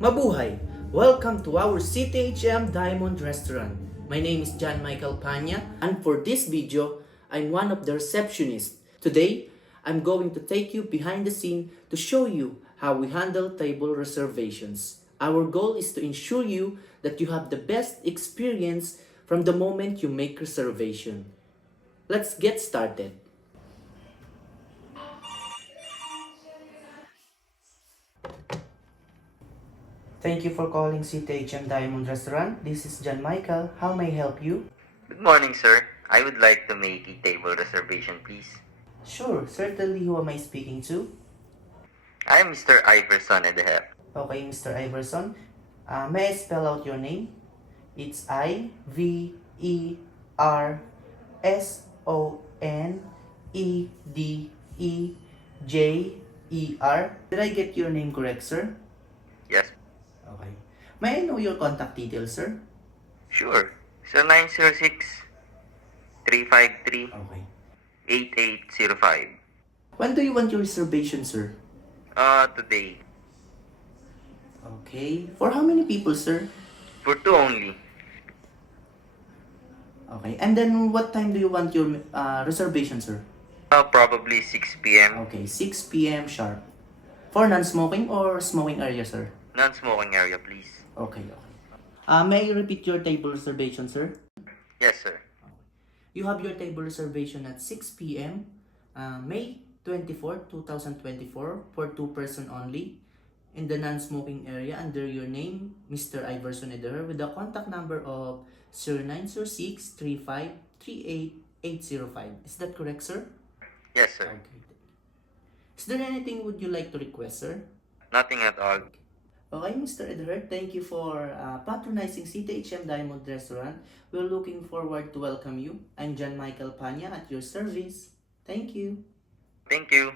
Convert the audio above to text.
Mabuhay! Welcome to our CTHM Diamond Restaurant. My name is John Michael Panya, and for this video, I'm one of the receptionists. Today, I'm going to take you behind the scene to show you how we handle table reservations. Our goal is to ensure you that you have the best experience from the moment you make reservation. Let's get started. Thank you for calling CTHM Diamond Restaurant. This is John Michael. How may I help you? Good morning, sir. I would like to make a table reservation, please. Sure, certainly. Who am I speaking to? I am Mr. Iverson Edehep. Okay, Mr. Iverson. May I spell out your name? It's Iversonedejer. Did I get your name correct, sir? Yes, Okay. May I know your contact details, sir? sure. So 906-353-8805. Okay. When do you want your reservation, sir? Today. Okay. For how many people, sir? For two only. Okay. And then what time do you want your reservation, sir? Probably 6 p.m. Okay, 6 p.m. sharp. For non-smoking or smoking area, sir? Non-smoking area, please. Okay, okay. May I repeat your table reservation, sir? Yes, sir. You have your table reservation at 6 p.m. May 24, 2024 for two-person only in the non-smoking area under your name, Mr. Iverson Ederer, with a contact number of 0906-3538-805. Is that correct, sir? Yes, sir. Okay. Is there anything would you like to request, sir? Nothing at all. Okay, Mr. Edher, thank you for patronizing CTHM Diamond Restaurant. We're looking forward to welcome you. I'm John Michael Panya at your service. Thank you. Thank you.